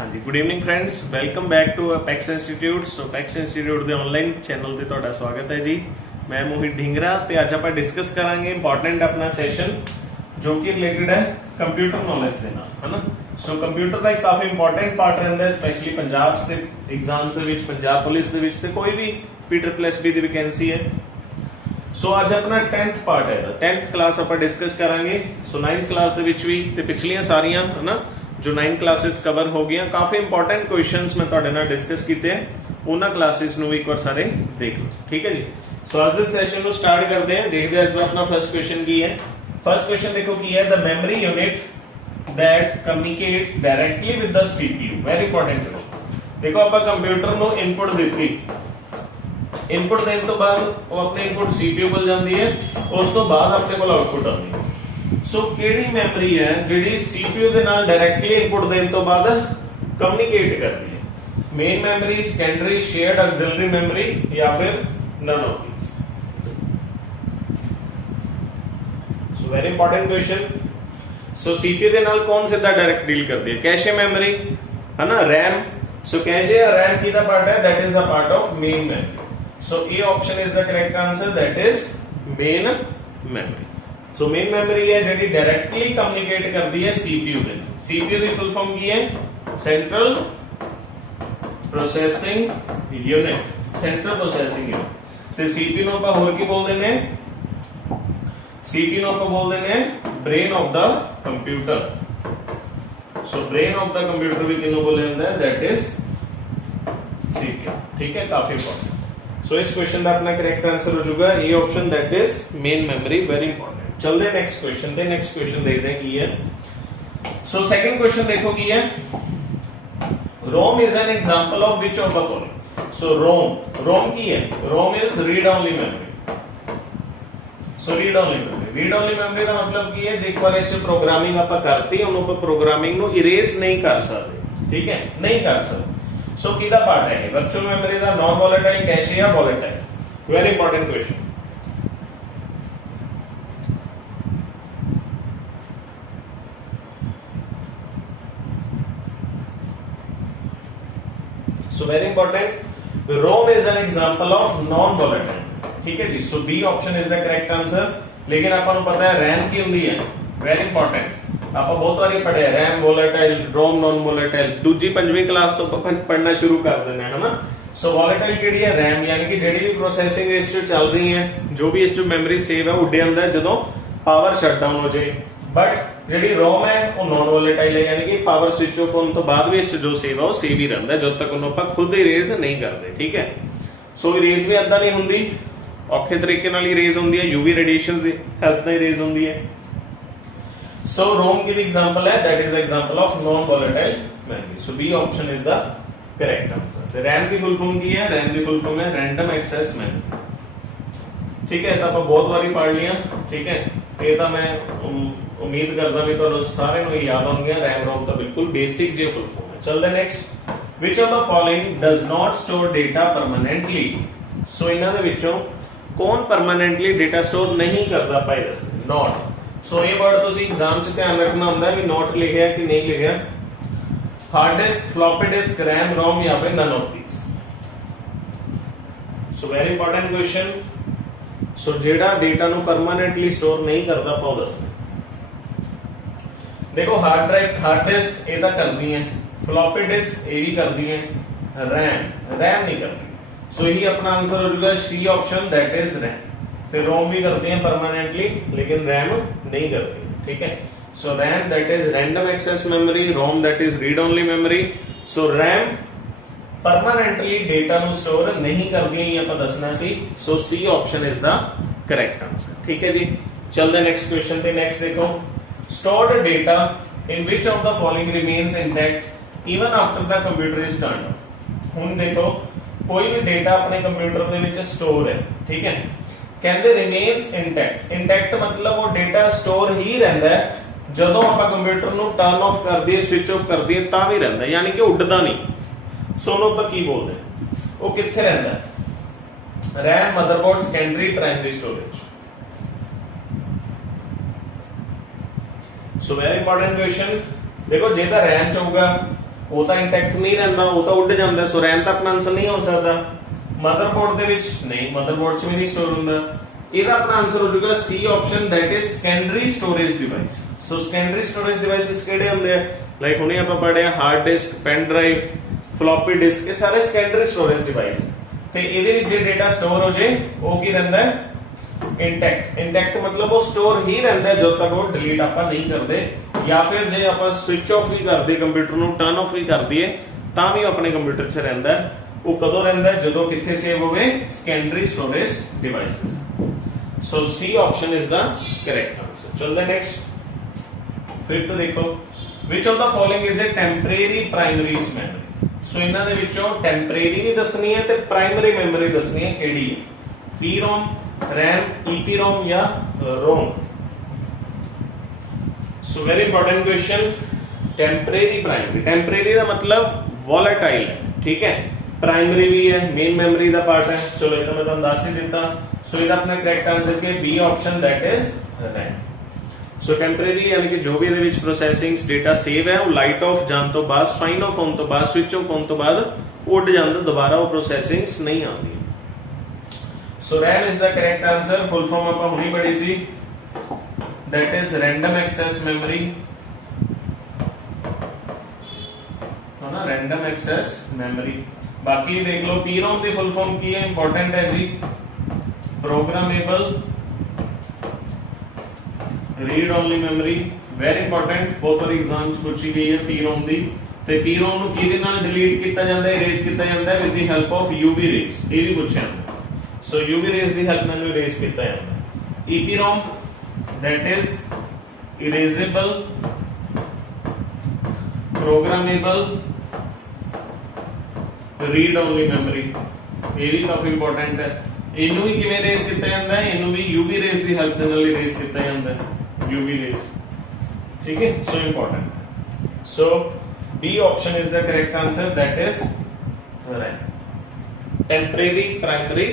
हाँ जी, good evening friends, welcome back to Paks institute. So Paks institute के ऑनलाइन चैनल ਤੇ ਤੁਹਾਡਾ ਸਵਾਗਤ ਹੈ ਜੀ। मैं मोहित ढिंगरा ਤੇ ਅੱਜ ਆਪਾਂ ਡਿਸਕਸ ਕਰਾਂਗੇ ਇੰਪੋਰਟੈਂਟ ਆਪਣਾ ਸੈਸ਼ਨ ਜੋ ਕਿ ਰਿਲੇਟਡ ਹੈ ਕੰਪਿਊਟਰ ਨੌਲੇਜ ਦੇ ਨਾਲ, ਹੈ ਨਾ। ਸੋ ਕੰਪਿਊਟਰ ਦਾ ਇੱਕ ਕਾਫੀ ਇੰਪੋਰਟੈਂਟ ਪਾਰਟ ਰਹਿੰਦਾ ਹੈ, ਸਪੈਸ਼ਲੀ ਪੰਜਾਬ ਦੇ ਐਗਜ਼ਾਮਸ ਦੇ ਵਿੱਚ, ਪੰਜਾਬ ਪੁਲਿਸ ਦੇ ਵਿੱਚ ਤੇ ਕੋਈ ਵੀ PSSB ਦੀ ਵੈਕੈਂਸੀ ਹੈ। ਸੋ ਅੱਜ ਆਪਣਾ 10th ਪਾਰਟ ਹੈ ਦਾ 10th ਕਲਾਸ ਆਪਾਂ ਡਿਸਕਸ ਕਰਾਂਗੇ। ਸੋ 9th ਕਲਾਸ ਦੇ ਵਿੱਚ ਵੀ ਤੇ ਪਿਛਲੀਆਂ ਸਾਰੀਆਂ, ਹੈ ਨਾ, जो 9 क्लासेस कवर हो गई, काफी इंपॉर्टेंट क्वेश्चंस मैं ਤੁਹਾਡੇ ਨਾਲ डिस्कस ਕੀਤੇ ਉਹਨਾਂ ਕਲਾਸਿਸ ਨੂੰ ਵੀ ਇੱਕ ਵਾਰ ਸਾਰੇ ਦੇਖ ਲਓ, ਠੀਕ ਹੈ ਜੀ। ਸੋ ਅੱਜ ਦੇ ਸੈਸ਼ਨ ਨੂੰ ਸਟਾਰਟ ਕਰਦੇ ਹਾਂ। ਦੇਖਦੇ ਹਾਂ ਅੱਜ ਦਾ ਆਪਣਾ ਫਰਸਟ ਕੁਐਸਚਨ ਕੀ ਹੈ। ਫਰਸਟ ਕੁਐਸਚਨ ਦੇਖੋ ਕੀ ਹੈ, the memory unit that communicates directly with the CPU। Very important. देखो ਆਪਾਂ ਕੰਪਿਊਟਰ ਨੂੰ ਇਨਪੁਟ ਦਿੱਤੀ, ਇਨਪੁਟ ਦੇਣ ਤੋਂ ਬਾਅਦ ਉਹ ਆਪਣੇ ਇਨਪੁਟ CPU ਕੋਲ ਜਾਂਦੀ ਹੈ, ਉਸ ਤੋਂ ਬਾਅਦ ਆਪਣੇ ਕੋਲ ਆਉਟਪੁਟ ਆਉਂਦੀ ਹੈ। ਸੋ ਕਿਹੜੀ ਮੈਮਰੀ ਹੈ ਜਿਹੜੀ CPU ਦੇ ਨਾਲ ਡਾਇਰੈਕਟਲੀ ਇਨਪੁਟ ਦੇਣ ਤੋਂ ਬਾਅਦ ਕਮਿਊਨੀਕੇਟ ਕਰਦੀ ਹੈ? Main memory, secondary, shared, auxiliary memory ਜਾਂ ਫਿਰ none of these. So very important question. So CPU data ਨਾਲ ਕੌਣ ਸਿੱਧਾ ਡਾਇਰੈਕਟ ਡੀਲ ਕਰਦੀ ਹੈ? ਕੈਸ਼ੇ ਮੈਮਰੀ, ਹੈ ਨਾ, RAM। ਸੋ ਕੈਸ਼ੇ ਜਾਂ RAM ਕਿਹਦਾ ਪਾਰਟ ਹੈ? That is the part of main memory. So A option is the correct answer, that is main memory. So main memory है ਜਿਹੜੀ डायरेक्टली कम्युनिकेट करती है CPU ਦੇ। CPU ਦੀ ਫੁੱਲ ਫਾਰਮ ਕੀ ਹੈ? Central processing unit. Central processing unit. ਤੇ CPU ਨੂੰ ਆਪਾਂ ਹੋਰ ਕੀ ਬੋਲਦੇ ਨੇ? CPU ਨੂੰ ਆਪਾਂ ਬੋਲਦੇ ਨੇ brain of the computer. So brain of the computer भी किसਨੂੰ ਬੋਲਿਆ ਜਾਂਦਾ ਹੈ? That is CPU। ठीक है, काफी इंपॉर्टेंट। सो इस क्वेश्चन का अपना करेक्ट आंसर हो जाएगा A option, that is main memory. Very important. चलते हैं नेक्स्ट क्वेश्चन ते। नेक्स्ट क्वेश्चन देखते हैं की है। सो सेकंड क्वेश्चन देखो की है, ROM is an example of which of the following. So ROM की है? ROM is read only memory. So read only memory. Read only memory का मतलब की है जे एक बार इस प्रोग्रामिंग आप करती है उन्होंने प्रोग्रामिंग नु इरेज नहीं कर सकते, ठीक है, नहीं कर सकते। सो किदा पार्ट है? वर्चुअल मेमोरी का, नॉन वोलेटाइल, कैशे या volatile? Very important question. So very important, ROM is an example of non volatile। ठीक है जी। So B option is the correct answer। लेकिन ਆਪਾਂ ਨੂੰ ਪਤਾ ਹੈ RAM ਕੀ ਹੁੰਦੀ ਹੈ? Very important। ਆਪਾਂ ਬਹੁਤ ਵਾਰੀ ਪੜਿਆ RAM volatile, ROM non volatile। ਦੂਜੀ ਪੰਜਵੀਂ ਕਲਾਸ ਤੋਂ ਪੜਨਾ ਸ਼ੁਰੂ ਕਰ ਦਿੰਦੇ ਹਾਂ, ਹਨਾ। ਸੋ volatile ਕਿਹੜੀ ਹੈ? RAM, ਯਾਨੀ ਕਿ ਜਿਹੜੀ ਵੀ ਪ੍ਰੋਸੈਸਿੰਗ ਇਸ ਚ ਚੱਲ ਰਹੀ ਹੈ, ਜੋ ਵੀ ਇਸ ਚ ਮੈਮਰੀ ਸੇਵ ਹੈ, ਉੱਡ ਜਾਂਦਾ ਜਦੋਂ ਪਾਵਰ ਸ਼ਟਡਾਊਨ ਹੋ ਜਾਏ। बट ਜਿਹੜੀ ROM ਹੈ ਉਹ ਨॉन ਵੋਲੇਟਾਈਲ ਹੈ, ਯਾਨੀ ਕਿ ਪਾਵਰ ਸਵਿਚ ਆਫ ਹੋਣ ਤੋਂ ਬਾਅਦ ਵੀ ਇਸ ਜੋ ਸੇਵ ਆ ਉਹ ਸੇਵ ਹੀ ਰਹਿੰਦਾ ਜਦੋਂ ਤੱਕ ਉਹਨੂੰ ਆਪਾਂ ਖੁਦ ਇਰੇਜ਼ ਨਹੀਂ ਕਰਦੇ, ਠੀਕ ਹੈ। ਸੋ ਇਰੇਜ਼ ਵੀ ਏਦਾਂ ਨਹੀਂ ਹੁੰਦੀ, ਔਖੇ ਤਰੀਕੇ ਨਾਲ ਇਰੇਜ਼ ਹੁੰਦੀ ਹੈ, UV ਰੇਡੀਏਸ਼ਨਸ ਦੀ ਹੈਲਪ ਨਾਲ ਇਰੇਜ਼ ਹੁੰਦੀ ਹੈ। ਸੋ ROM की एग्जांपल है, that is example of non volatile memory. So B option is the correct answer. तो RAM की फुल फॉर्म की है? RAM की फुल फॉर्म है रैंडम एक्सेस मेमोरी। ठीक है, तो ਆਪਾਂ ਬਹੁਤ ਵਾਰੀ ਪੜ੍ਹ ਲਿਆ, ਠੀਕ ਹੈ। ਇਹ ਤਾਂ ਮੈਂ उम्मीद करता भी ਤੁਹਾਨੂੰ ਸਾਰਿਆਂ ਨੂੰ याद होंगे। RAM ROM ਤਾਂ ਬਿਲਕੁਲ ਬੇਸਿਕ ਜੇ ਫੁੱਲ ਫਾਰਮ ਹੈ। ਚਲਦੇ next. which of the following does not store data permanently। ਸੋ ਇਹਨਾਂ ਦੇ ਵਿੱਚੋਂ ਕੌਣ ਪਰਮਾਨੈਂਟਲੀ ਡਾਟਾ ਸਟੋਰ ਨਹੀਂ ਕਰਦਾ? ਭਾਈ ਦੱਸੋ। not। ਸੋ ਇਹ ਵਰਡ ਤੁਸੀਂ ਐਗਜ਼ਾਮ 'ਚ ਧਿਆਨ ਰੱਖਣਾ ਹੁੰਦਾ ਵੀ not ਲਿਖਿਆ ਕਿ ਨਹੀਂ ਲਿਖਿਆ। Hard disk, floppy disk, RAM ROM ਜਾਂ ਫਿਰ none of these। So very important question. So ਜਿਹੜਾ ਡਾਟਾ ਨੂੰ ਪਰਮਾਨੈਂਟਲੀ ਸਟੋਰ ਨਹੀਂ ਕਰਦਾ ਆਪਾਂ ਉਹ ਦੱਸਣਾ। देखो हार्ड ड्राइव, हार्ड डिस्क ये तो करती है, फ्लॉपी डिस्क ये भी करती है, रैम नहीं करती। सो यही अपना आंसर हो जाएगा C option, that is RAM. तो रोम भी करते हैं परमानेंटली लेकिन रैम नहीं करती, ठीक है। So RAM that is random access memory, ROM that is read only memory. So RAM permanently data नु स्टोर नहीं करती है, ये आप दसना सी। So C option is the correct answer, ठीक है जी। चलते नेक्स्ट क्वेश्चन पे। नेक्स्ट देखो, stored data in which of the following remains intact even after the computer is turned on। ਹੁਣ ਦੇਖੋ ਕੋਈ ਵੀ ਡਾਟਾ ਆਪਣੇ ਕੰਪਿਊਟਰ ਦੇ ਵਿੱਚ ਸਟੋਰ ਹੈ, ਠੀਕ ਹੈ। ਕਹਿੰਦੇ remains intact। intact ਮਤਲਬ ਉਹ ਡਾਟਾ ਸਟੋਰ ਹੀ ਰਹਿੰਦਾ ਹੈ ਜਦੋਂ ਆਪਾਂ ਕੰਪਿਊਟਰ ਨੂੰ ਟਰਨ ਆਫ ਕਰ ਦਈਏ, ਸਵਿਚ ਆਫ ਕਰ ਦਈਏ ਤਾਂ ਵੀ ਰਹਿੰਦਾ, ਯਾਨੀ ਕਿ ਉੱਡਦਾ ਨਹੀਂ। ਸੋ ਉਹਨੂੰ ਆਪਾਂ ਕੀ ਬੋਲਦੇ ਹਾਂ? ਉਹ ਕਿੱਥੇ ਰਹਿੰਦਾ? RAM, motherboard, secondary, primary storage. सो वेरी इंपॉर्टेंट क्वेश्चन। देखो जे तो रैम च होगा ਉਹ ਤਾਂ ਇੰਟੈਕਟ ਨਹੀਂ ਰਹਿੰਦਾ, ਉਹ ਤਾਂ ਉੱਡ ਜਾਂਦਾ, ਸੋ ਰੈਮ ਤਾਂ ਆਪਣਾ ਆਨਸਰ ਨਹੀਂ ਹੋ ਸਕਦਾ। ਮਦਰਬੋਰਡ ਦੇ ਵਿੱਚ ਨਹੀਂ, ਮਦਰਬੋਰਡ 'ਚ ਵੀ ਨਹੀਂ ਸਟੋਰ ਹੁੰਦਾ। ਇਹਦਾ ਆਪਣਾ ਆਨਸਰ ਹੋ ਜਾਊਗਾ C option, that is secondary storage device. So secondary storage devices ਕਿਹੜੇ ਹੁੰਦੇ ਆ? ਲਾਈਕ ਹੁਣੇ ਆਪਾਂ ਪੜਿਆ hard disk, pen drive, floppy disk, ਇਹ ਸਾਰੇ ਸੈਕੰਡਰੀ ਸਟੋਰੇਜ ਡਿਵਾਈਸ। ਤੇ ਇਹਦੇ ਵਿੱਚ ਜੇ ਡਾਟਾ ਸਟੋਰ ਹੋ ਜੇ ਉਹ ਕੀ ਰਹਿੰਦਾ ਹੈ? ਇੰਟੈਕਟ। ਇੰਟੈਕਟ मतलब ਉਹ ਸਟੋਰ ਹੀ ਰਹਿੰਦਾ ਜਦੋਂ ਤੱਕ ਉਹ ਡਿਲੀਟ ਆਪਾਂ ਨਹੀਂ ਕਰਦੇ, ਜਾਂ ਫਿਰ ਜੇ ਆਪਾਂ ਸਵਿਚ ਆਫ ਵੀ ਕਰਦੇ ਕੰਪਿਊਟਰ ਨੂੰ, ਟਰਨ ਆਫ ਵੀ ਕਰ ਦਈਏ ਤਾਂ ਵੀ ਆਪਣੇ ਕੰਪਿਊਟਰ 'ਚ ਰਹਿੰਦਾ ਹੈ। ਉਹ ਕਦੋਂ ਰਹਿੰਦਾ ਹੈ? ਜਦੋਂ ਕਿੱਥੇ ਸੇਵ ਹੋਵੇ? Secondary storage devices. So C option is the correct answer. ਚਲਦੇ ਨੈਕਸਟ, ਫਿਫਥ ਦੇਖੋ, which of the following is a temporary primary memory? ਸੋ ਇਹਨਾਂ ਦੇ ਵਿੱਚੋਂ ਟੈਂਪਰੇਰੀ ਵੀ ਦੱਸਣੀ ਹੈ ਤੇ ਪ੍ਰਾਇਮਰੀ ਮੈਮਰੀ ਦੱਸਣੀ ਹੈ, ਕਿਹੜੀ ਹੈ? PROM, RAM, EPROM ਜਾਂ ROM? सो very important question. Temporary primary, temporary का मतलब वॉलेटाइल है, ठीक है। प्राइमरी भी है, मेन मेमोरी का पार्ट है। चलो ये तो मैं तुहानू दस ही दिता। सो इसका अपना करेक्ट आंसर के B option, that is RAM. So temporary यानी कि जो भी ਇਹਦੇ ਵਿੱਚ प्रोसेसिंग डेटा सेव है वो लाइट ऑफ जान तो बाद, साइन ऑफ होने तो बाद, स्विच ऑफ होने तो बाद उड़ जाता, दोबारा वो प्रोसेसिंग नहीं आती। So RAM is the correct answer. Full form ਆਪਾਂ ਹੁਣੀ ਪੜ੍ਹੀ ਸੀ, that is random access memory, है ना, random access memory। बाकी देख लो PROM की फुल फॉर्म की है, इंपॉर्टेंट है जी, programmable read only memory, very important, बहुत बार एग्जाम च पूछी गई है PROM दी। ते PROM ਨੂੰ ਕਿਹਦੇ ਨਾਲ ਡਿਲੀਟ ਕੀਤਾ ਜਾਂਦਾ ਹੈ, ਇਰੇਜ਼ ਕੀਤਾ ਜਾਂਦਾ ਹੈ, with the help of UV rays. ਇਹ ਵੀ ਪੁੱਛਿਆ, ਸੋ UV ਰੇਜ਼ ਦੀ ਹੈਲਪ ਨਾਲ ਇਰੇਜ਼ ਕੀਤਾ ਜਾਂਦਾ ਹੈ। EPROM, that is erasable programmable read only memory। ਇਹ ਵੀ ਕਾਫੀ ਇੰਪੋਰਟੈਂਟ ਹੈ। ਇਹਨੂੰ ਵੀ ਕਿਵੇਂ ਰੇਜ਼ ਕੀਤਾ ਜਾਂਦਾ ਹੈ? ਇਹਨੂੰ ਵੀ UV ਰੇਜ਼ ਦੀ ਹੈਲਪ ਦੇ ਨਾਲ ਰੇਜ਼ ਕੀਤਾ ਜਾਂਦਾ ਹੈ, UV ਰੇਜ਼, ਠੀਕ ਹੈ। ਸੋ important. So B option is the correct answer, that is RAM, temporary primary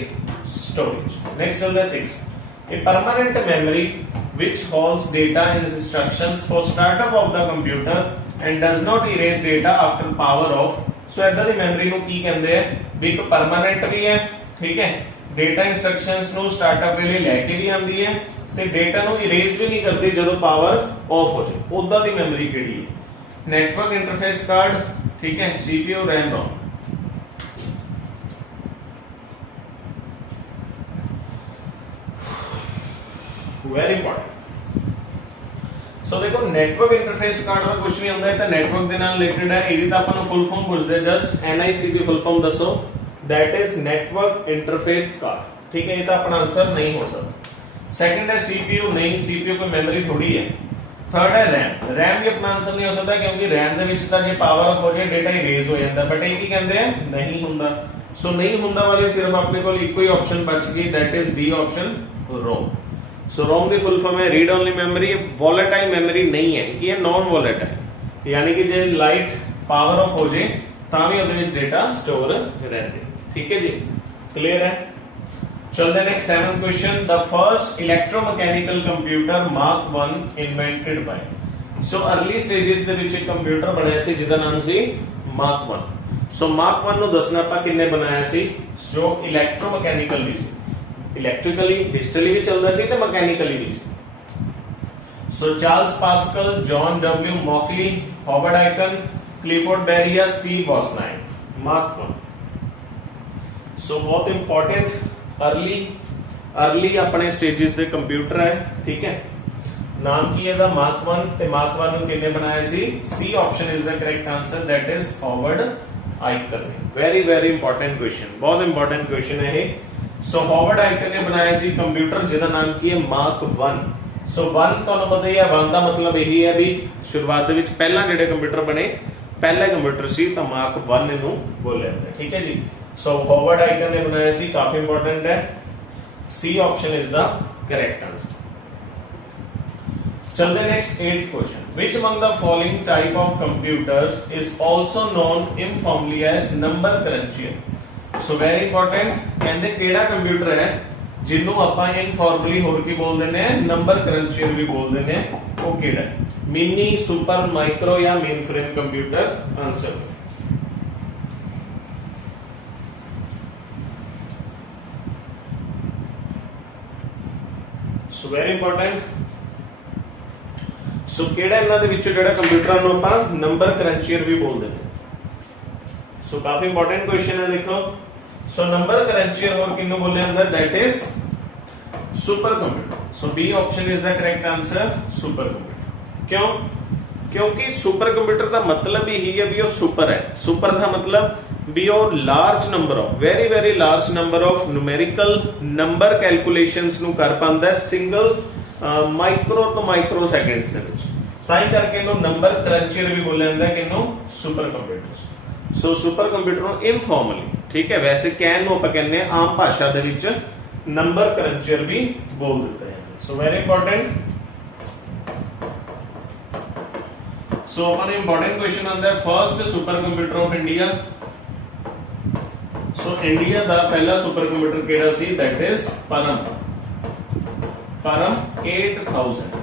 storage। next on the 6, a permanent memory which holds data in instructions for startup of the computer and does not erase data after power off। So ऐदा दी memory ਨੂੰ ਕੀ ਕਹਿੰਦੇ ਆ? ਵੀ ਇੱਕ permanent ਵੀ ਹੈ, ਠੀਕ ਹੈ, ਡੇਟਾ ਇਨਸਟਰਕਸ਼ਨਸ ਨੂੰ ਸਟਾਰਟਅਪ ਵੇਲੇ ਲੈ ਕੇ ਵੀ ਆਂਦੀ ਹੈ ਤੇ ਡੇਟਾ ਨੂੰ ਇਰੇਜ਼ ਵੀ ਨਹੀਂ ਕਰਦੀ ਜਦੋਂ ਪਾਵਰ ਆਫ ਹੋ ਜਾਏ। ਉਦਾਂ ਦੀ ਮੈਮੋਰੀ ਕਿਹੜੀ ਹੈ? ਨੈਟਵਰਕ ਇੰਟਰਫੇਸ ਕਾਰਡ, ਠੀਕ ਹੈ, CPU, RAM, ROM। Very important. So देखो नेटवर्क इंटरफेस कार्ड में कुछ नहीं होता है, तो नेटवर्क के नाल रिलेटेड है। ਇਹਦੀ ਤਾਂ ਆਪਾਂ ਨੂੰ ਫੁੱਲ ਫਾਰਮ ਪੁੱਛਦੇ, ਜਸਟ NIC ਦੀ ਫੁੱਲ ਫਾਰਮ ਦੱਸੋ, that is network interface card, ठीक है। ये तो अपना आंसर नहीं हो सकता। सेकंड है CPU, नहीं, CPU कोई मेमोरी थोड़ी है। थर्ड है RAM, RAM भी अपना आंसर नहीं हो सकता क्योंकि RAM ਦੇ ਵਿੱਚ ਤਾਂ ਜੇ ਪਾਵਰ ਆਫ ਹੋ ਜਾਏ ਡਾਟਾ ਇਰੇਜ਼ ਹੋ ਜਾਂਦਾ, ਬਟ ਇਹ ਕੀ ਕਹਿੰਦੇ ਆ? ਨਹੀਂ ਹੁੰਦਾ। ਸੋ ਨਹੀਂ ਹੁੰਦਾ ਵਾਲੀ ਸਿਰਫ ਆਪਣੇ ਕੋਲ ਇੱਕੋ ਹੀ ਆਪਸ਼ਨ ਬਚ ਗਈ, that is B option, ROM। So ROM की फुल फॉर्म है read only memory. Volatile memory नहीं है कि ये नॉन वॉलेटाइल, यानी कि जे लाइट पावर ऑफ हो जाए तां भी ਉਹਦੇ ਵਿੱਚ डेटा स्टोर रहते, ठीक है जी, क्लियर है। चलते next 7 question. The first electromechanical computer mark 1 invented by. So early stages ਦੇ ਵਿੱਚ ਕੰਪਿਊਟਰ ਬਣਾਇਆ ਸੀ ਜਿਹਦਾ ਨਾਮ ਸੀ ਮਾਰਕ 1। ਸੋ ਮਾਰਕ 1 ਨੂੰ ਦੱਸਣਾ ਆਪਾਂ ਕਿੰਨੇ ਬਣਾਇਆ ਸੀ, ਜੋ ਇਲੈਕਟ੍ਰੋਮੈਕੈਨੀਕਲ ਵੀ ਸੀ, इलैक्ट्रिकली डिजिटली भी चलता सी ते मैकेनिकली भी सी। So Charles Pascal, John W Mauchly, Howard Aiken, Clifford Berry, Steve Wozniak. Mark 1। So बहुत इंपॉर्टेंट अर्ली अपने स्टेजेस दे कंप्यूटर है, ठीक है। नाम की है दा मार्क 1 ते मार्क 1 ਨੂੰ ਕਿੰਨੇ ਬਣਾਇਆ ਸੀ? C option is the correct answer, that is Howard icon. Very important question, बहुत इंपॉर्टेंट क्वेश्चन है ये। सो हॉवर्ड आइकन ने बनाया सी कंप्यूटर जिहदा नाम की है मार्क 1। सो 1 ਤੁਹਾਨੂੰ ਪਤਾ ਹੀ ਹੈ, 1 ਦਾ ਮਤਲਬ ਇਹੀ ਹੈ ਵੀ ਸ਼ੁਰੂਆਤ ਦੇ ਵਿੱਚ ਪਹਿਲਾਂ ਜਿਹੜੇ ਕੰਪਿਊਟਰ ਬਣੇ ਪਹਿਲਾ ਕੰਪਿਊਟਰ ਸੀ, ਤਾਂ ਮਾਰਕ 1 ਇਹਨੂੰ ਬੋਲਿਆ ਜਾਂਦਾ, ਠੀਕ ਹੈ ਜੀ। ਸੋ हॉवर्ड आइकन ने बनाया सी, काफी इंपॉर्टेंट है। C option is the correct answer. चलते next 8th question. Which among the following type of computers is also known informally as number cruncher? So very important, कहते केड़ा कंप्यूटर है जिन्हों ਆਪਾਂ ਇਨਫॉर्मली ਹੋਰ ਕੀ ਬੋਲ ਦਿੰਦੇ ਆ, ਨੰਬਰ ਕਰੰਚੀਅਰ ਵੀ ਬੋਲ ਦਿੰਦੇ ਆ। वो केड़ा है, मिनी, सुपर, माइक्रो या mainframe computer? Answer so very important. So केड़ा इन्हां दे विचों जिहड़ा कंप्यूटरां नूं आपां नंबर क्रंचियर भी बोलदे ने। सो काफी इंपॉर्टेंट क्वेश्चन है, देखो। सो नंबर क्रंचियर और किन्नू बोलिया जांदा, that is super computer. So B option is the correct answer, super computer. क्यों? क्योंकि सुपर कंप्यूटर का मतलब यही है भी वो सुपर है। सुपर का मतलब भी वो large number of, very very large number of numerical number calculations नू कर पांदा है सिंगल माइक्रो तो माइक्रो सेकंड्स दे विच। ताई करके इनू नंबर क्रंचियर भी बोलिया जांदा है, किन्नू super computer. So super computer नू इनफॉर्मली, ठीक है, वैसे कहण नू आपां कहने आम भाषा दे विच नंबर क्रंचियर भी बोल देते हैं। So very important. सो अपन इंपॉर्टेंट क्वेश्चन आंदा है, first super computer of India. So India दा पहला सुपर कंप्यूटर केड़ा सी? दैट इज परम। परम 8000।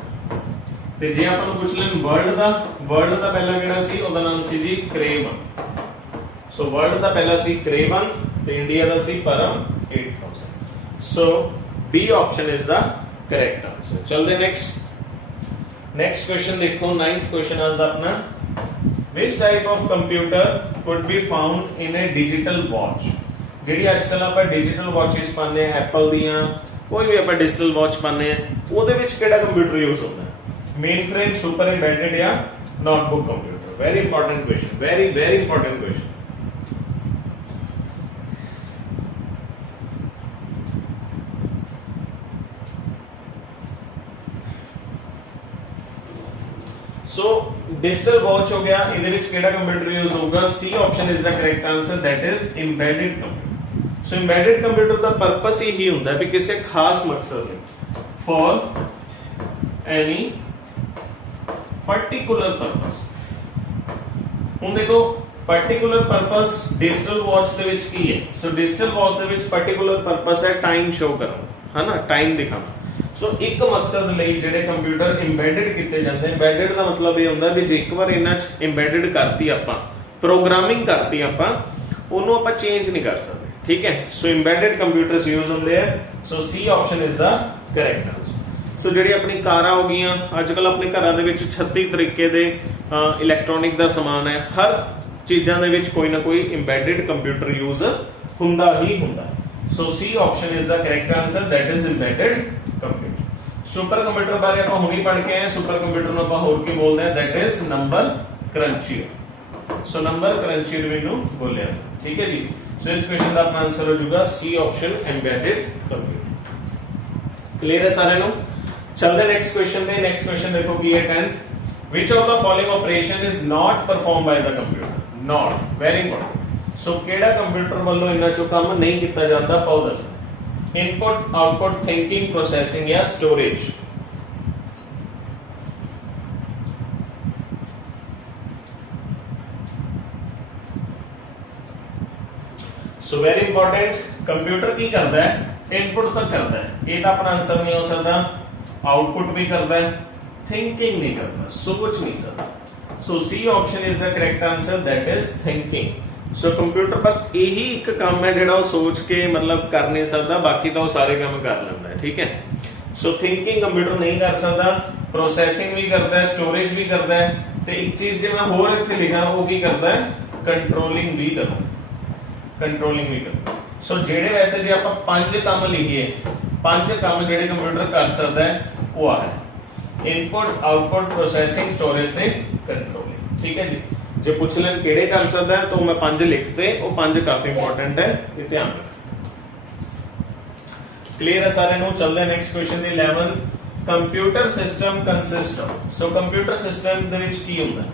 ते जे अपन पूछ लें वर्ल्ड दा पहला केड़ा सी? ओदा नाम सी जी क्रेवन। सो वर्ल्ड दा पहला सी क्रेवन ते इंडिया दा सी Param 8000। So B option is the correct answer. चलते नेक्स्ट क्वेश्चन देखो, 9th क्वेश्चन आज दा अपना, which type of computer could be found in a digital watch? ਜਿਹੜੀ ਅੱਜਕੱਲ ਆਪਾਂ ਡਿਜੀਟਲ ਵਾਚਸ ਪਾਉਂਦੇ ਆ, ਐਪਲ ਦੀਆਂ ਕੋਈ ਵੀ ਆਪਾਂ ਡਿਜੀਟਲ ਵਾਚ ਪਾਉਂਦੇ ਆ, ਉਹਦੇ ਵਿੱਚ ਕਿਹੜਾ ਕੰਪਿਊਟਰ ਯੂਜ਼ ਹੁੰਦਾ ਹੈ? ਮੇਨ ਫਰੇਮ, ਸੁਪਰ ਐਮਬੈਡਡ ਜਾਂ notebook computer? Very important question, very very important question. So digital watch हो गया, ਇਹਦੇ ਵਿੱਚ ਕਿਹੜਾ ਕੰਪਿਊਟਰ ਯੂਜ਼ ਹੋਊਗਾ? C option is the correct answer, that is embedded computer. So embedded computer ਦਾ purpose ਹੀ ਹੁੰਦਾ ਹੈ ਵੀ ਕਿਸੇ ਖਾਸ ਮਕਸਦ ਲਈ, ਫॉर एनी पर्टिकुलर पर्पस। ਹੁਣ ਦੇਖੋ पर्टिकुलर पर्पस डिजिटल वॉच ਦੇ ਵਿੱਚ ਕੀ ਹੈ? ਸੋ डिजिटल वॉच ਦੇ ਵਿੱਚ पर्टिकुलर पर्पस ਹੈ टाइम शो करना, है ना, टाइम दिखाना। सो एक मकसद ਲਈ ਜਿਹੜੇ ਕੰਪਿਊਟਰ ਇੰਬੈਡਡ ਕੀਤੇ ਜਾਂਦੇ, ਇੰਬੈਡਡ ਦਾ ਮਤਲਬ ਇਹ ਹੁੰਦਾ ਵੀ ਜੇ ਇੱਕ ਵਾਰ ਇਹਨਾਂ 'ਚ ਇੰਬੈਡਡ ਕਰਤੀ ਆਪਾਂ, ਪ੍ਰੋਗਰਾਮਿੰਗ ਕਰਤੀ ਆਪਾਂ, ਉਹਨੂੰ ਆਪਾਂ ਚੇਂਜ ਨਹੀਂ ਕਰ ਸਕਦੇ, ਠੀਕ ਹੈ। ਸੋ ਇੰਬੈਡਡ ਕੰਪਿਊਟਰਸ ਯੂਜ਼ ਹੁੰਦੇ ਆ। So C option is the correct answer. So ਜਿਹੜੀ ਆਪਣੀ ਕਾਰਾਂ ਹੋ ਗਈਆਂ, ਅੱਜ ਕੱਲ ਆਪਣੇ ਘਰਾਂ ਦੇ ਵਿੱਚ 36 ਤਰੀਕੇ ਦੇ ਇਲੈਕਟ੍ਰੋਨਿਕ ਦਾ ਸਮਾਨ ਹੈ, ਹਰ ਚੀਜ਼ਾਂ ਦੇ ਵਿੱਚ ਕੋਈ ਨਾ ਕੋਈ ਇੰਬੈਡਡ ਕੰਪਿਊਟਰ ਯੂਜ਼ ਹੁੰਦਾ ਹੀ ਹੁੰਦਾ। So C option is the correct answer, that is embedded computer. Super computer बारे ਆਪਾਂ ਹੁਣੀ ਪੜ੍ਹ ਕੇ ਆਏ। ਸੁਪਰ ਕੰਪਿਊਟਰ ਨੂੰ ਆਪਾਂ ਹੋਰ ਕੀ ਬੋਲਦੇ ਆ? That is number cruncher. So number cruncher ਵੀ ਨੂੰ ਬੋਲਿਆ, ਠੀਕ ਹੈ ਜੀ। ਸੋ ਇਸ ਕੁਐਸਚਨ ਦਾ ਆਪਣਾ ਆਨਸਰ ਹੋ ਜਾਊਗਾ C option, embedded computer. Clear ਹੈ ਸਾਰਿਆਂ ਨੂੰ? ਚਲਦੇ ਨੈਕਸਟ ਕੁਐਸਚਨ ਤੇ। ਨੈਕਸਟ ਕੁਐਸਚਨ ਦੇਖੋ ਕੀ ਹੈ 10th, which of the following operation is not performed by the computer? not, very important। ਸੋ ਕਿਹੜਾ ਕੰਪਿਊਟਰ ਵੱਲੋਂ ਇਹਨਾਂ ਚੋਂ ਕੰਮ ਨਹੀਂ ਕੀਤਾ ਜਾਂਦਾ? ਪਾਓ ਦੱਸੋ। इनपुट, आउटपुट, थिंकिंग, प्रोसेसिंग या स्टोरेज? सो वेरी इंपॉर्टेंट। कंप्यूटर की करता है? इनपुट तक करता है, ये तो अपना आंसर नहीं हो सकता। आउटपुट भी करता है, थिंकिंग नहीं करता, सोच नहीं सकता। So C option is the correct answer, that is thinking. So computer बस यही एक काम है जो सोच के मतलब कर नहीं सकता, बाकी तो सारे काम कर लेता है, ठीक है। सो थिंकिंग कंप्यूटर नहीं कर सकता, प्रोसेसिंग भी करता है, स्टोरेज भी करता है, तो एक चीज जो मैं होर इत्थे लिखा वो की करता है? कंट्रोलिंग भी करता है, कंट्रोलिंग भी करता है। सो जेडे वैसे जो आप 5 काम लिखिए, 5 काम जेडे कंप्यूटर कर सकता है वो आ है इनपुट, आउटपुट, प्रोसेसिंग, स्टोरेज ते कंट्रोलिंग, ठीक है जी। जे पूछ लें केड़े कर सकता है तो मैं 5 लिखते, वो 5 काफी इंपॉर्टेंट है, ये ध्यान रखना। क्लियर है सारे नो? चलते हैं next question 11th, computer system consist of. So computer system दे विच की हुंदा?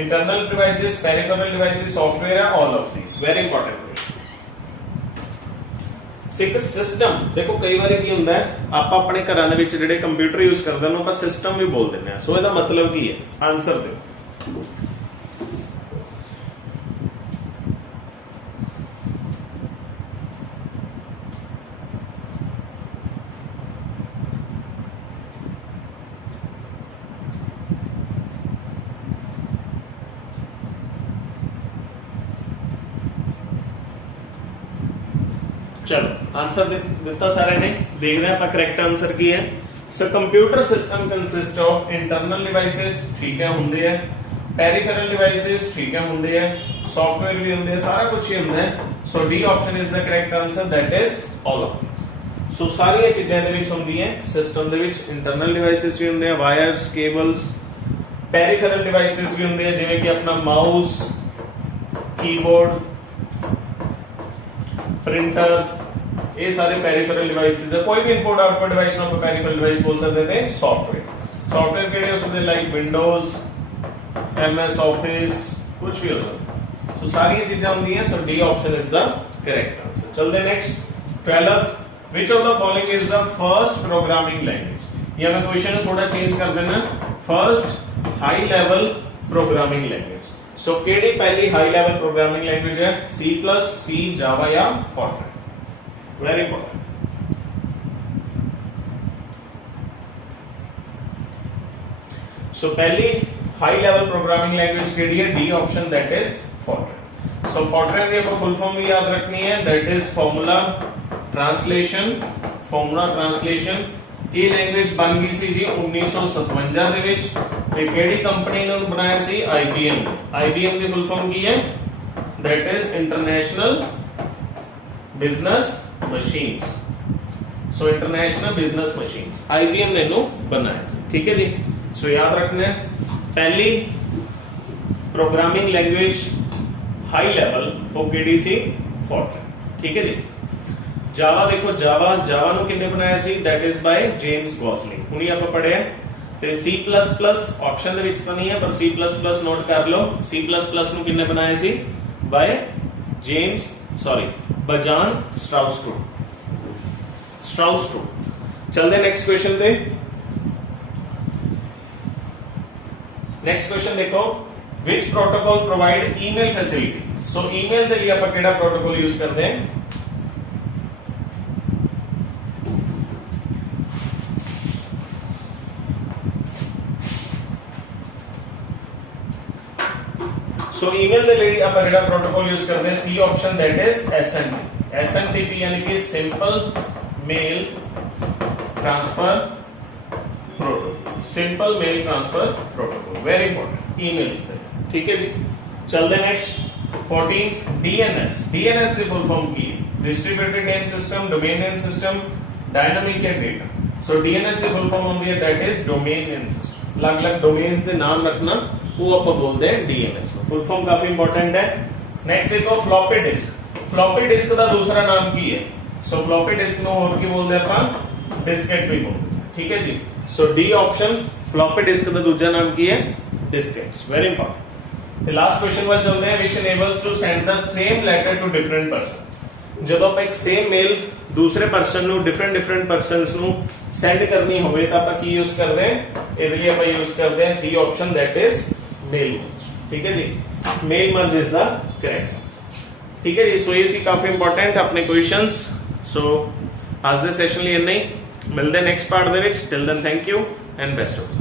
Internal devices, peripheral devices, software है, all of these. Very important question. एक सिस्टम देखो कई बार की हुंदा है, आप अपने घरां दे विच जिहड़े कंप्यूटर यूज करदे ने ਆਪਾਂ सिस्टम भी बोल दिंदे आ। सो ਇਹਦਾ मतलब की है? आंसर दो। चलो आंसर दिता सारे ने, देखते हैं आप करेक्ट आंसर की है। सो computer system consist of internal devices, ठीक है होंगे है, पेरिफेरल डिवाइसेस, ठीक है होंगे है, सॉफ्टवेयर भी होंगे, सारा कुछ ही होंगे। So D option is the correct answer, that is all of this. So सारी चीजें दे विच होंदी है सिस्टम दे विच, इंटरनल डिवाइसेस भी होंगे, वायर्स, केबल्स, पेरिफेरल डिवाइसेस भी होंगे जिवें कि अपना माउस, कीबोर्ड, प्रिंटर, ये सारे पेरिफेरल डिवाइसेस है। कोई भी इनपुट आउटपुट डिवाइस को आप पेरिफेरल डिवाइस बोल सकते थे। सॉफ्टवेयर केड़े हो सकते, लाइक विंडोज, एमएस ऑफिस, कुछ भी हो सकता। तो सारी चीजें होंगी हैं। So D option is the correct answer. चलते next 12th, which of the following is the first programming language. ये मैं क्वेश्चन थोड़ा चेंज कर देना, first high level programming language. So केड़ी पहली हाई लेवल प्रोग्रामिंग लैंग्वेज है, सी प्लस, सी, जावा या फॉर्ट्रैन। Very important. सो पहली हाई लेवल प्रोग्रामिंग लैंग्वेज केड़ी है, डी ऑप्शन, दैट इज फॉर्ट्रैन। सो फॉर्ट्रैन की आपको फुल फॉर्म भी याद रखनी है, that is formula translation. Formula translation ये लैंग्वेज बन गई सी जी 1957 ਦੇ ਵਿੱਚ ਤੇ ਕਿਹੜੀ ਕੰਪਨੀ ਨੇ ਬਣਾਇਆ ਸੀ, IBM। IBM ਦੀ ਫੁੱਲ ਫਾਰਮ ਕੀ ਹੈ, that is international business machines. So international business machines IBM ਨੇ ਇਹਨੂੰ ਬਣਾਇਆ ਸੀ, ਠੀਕ ਹੈ ਜੀ। ਸੋ ਯਾਦ ਰੱਖਣਾ ਹੈ ਪਹਿਲੀ ਪ੍ਰੋਗਰਾਮਿੰਗ ਲੈਂਗੁਏਜ ਹਾਈ ਲੈਵਲ ਉਹ ਕਿਹੜੀ ਸੀ, ਫੋਰਟਰਨ, ਠੀਕ ਹੈ ਜੀ। जावा देखो, जावा ਨੂੰ ਕਿੰਨੇ ਬਣਾਇਆ ਸੀ, that is by ਜੇਮਸ ਗੌਸਲਿੰਗ। ਹੁਣੀ ਆਪਾਂ ਪੜਿਆ ਤੇ C++ ਆਪਸ਼ਨ ਦੇ ਵਿੱਚ ਤਾਂ ਨਹੀਂ ਹੈ ਪਰ C++ ਨੋਟ ਕਰ ਲਓ। C++ ਨੂੰ ਕਿੰਨੇ ਬਣਾਇਆ ਸੀ, by ਬਜਾਨ ਸਟਰਾਉਸਟਰੂਪ। ਚਲਦੇ ਨੈਕਸਟ ਕੁਐਸਚਨ ਤੇ। ਨੈਕਸਟ ਕੁਐਸਚਨ ਦੇਖੋ, which protocol provide email facility। So email ਦੇ ਲਈ ਆਪਾਂ ਕਿਹੜਾ ਪ੍ਰੋਟੋਕੋਲ ਯੂਜ਼ ਕਰਦੇ ਹਾਂ, सो ईमेल के लिए आप ਜਿਹੜਾ प्रोटोकॉल यूज करते हैं, C option, that is SMTP यानी कि simple mail transfer protocol. Simple mail transfer protocol very important emails पे, ठीक है जी। चलते नेक्स्ट 14th, DNS। DNS की फुल फॉर्म की distributed name system, domain name system, dynamic data. So DNS की फुल फॉर्म होती है, that is domain name system. अलग अलग डोमेन्स के नाम रखना वो आप बोलते हैं DNS को। फुल फॉर्म काफी इंपॉर्टेंट है। नेक्स्ट देखो फ्लॉपी डिस्क। फ्लॉपी डिस्क का दूसरा नाम की है, सो फ्लॉपी डिस्क नो और की बोलते हैं अपन, डिस्केट भी बोलते हैं, ठीक है जी। सो डी ऑप्शन, फ्लॉपी डिस्क का दूसरा नाम की है डिस्केट्स, वेरी इंपॉर्टेंट। ਤੇ ਲਾਸਟ ਕੁਐਸਚਨ ਵੱਲ ਚੱਲਦੇ ਹਾਂ, which enables to send the same letter to different person। ਜਦੋਂ ਆਪਾਂ ਇੱਕ ਸੇਮ ਮੇਲ ਦੂਸਰੇ ਪਰਸਨ ਨੂੰ ਡਿਫਰੈਂਟ ਪਰਸਨਸ ਨੂੰ ਸੈਂਡ ਕਰਨੀ ਹੋਵੇ ਤਾਂ ਆਪਾਂ ਕੀ ਯੂਜ਼ ਕਰਦੇ ਹਾਂ, ਇਹਦੇ ਲਈ ਆਪਾਂ ਯੂਜ਼ ਕਰਦੇ ਹਾਂ C option, that is mail merge, ठीक है जी। Mail merge is the correct answer, ठीक है जी। सो ये सी काफी इंपॉर्टेंट अपने क्वेश्चंस। सो आज दे सैशन ਲਈ ਇੰਨਾ ਹੀ, ਮਿਲਦੇ ਨੈਕਸਟ ਪਾਰਟ ਦੇ ਵਿੱਚ। Till then thank you and best of